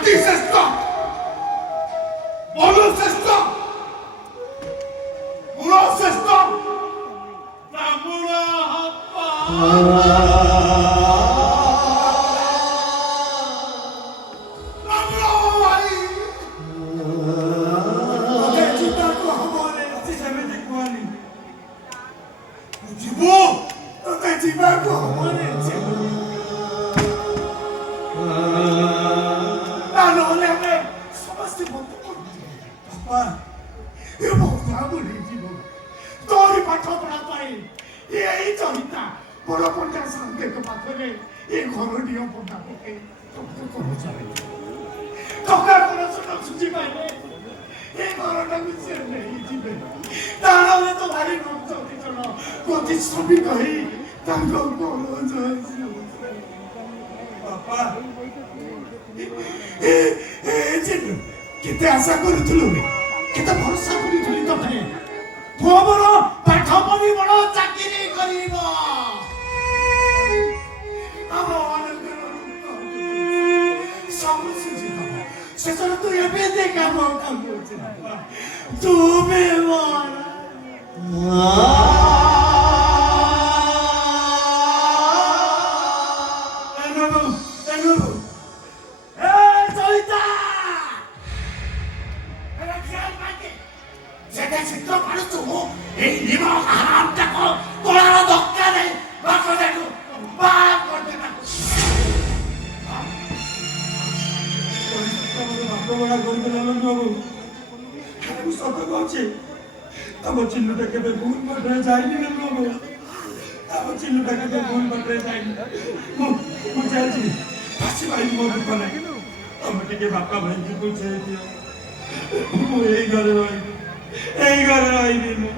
জাতি শ্রেষ্ঠ, বল শ্রেষ্ঠ, মূল শ্রেষ্ঠ, ব্রাহ্মণ কেতে আশা করুথুলু কেতে ভরসা করুথুলি তবে তোমর পাঠ পড়ি বড় চাকরি করিব সেসব তুই এবে দেখাব তুমি চিহ্নটাকে ভুল বাটরে যায়নি বাবু আমার চিহ্নটাকে ভুল বাটরে যায়নি ମୁଁ ଚାହୁଁଛି ଫାଶୀ ଭାଇ ମୋ ଦୁଃଖ ନାହିଁ ତମେ ଟିକେ ବାପା ଭାଇକି ବୁଝେଇ ଦିଅ ମୁଁ ଏଇ ଘରେ ରହିବି ମୁଁ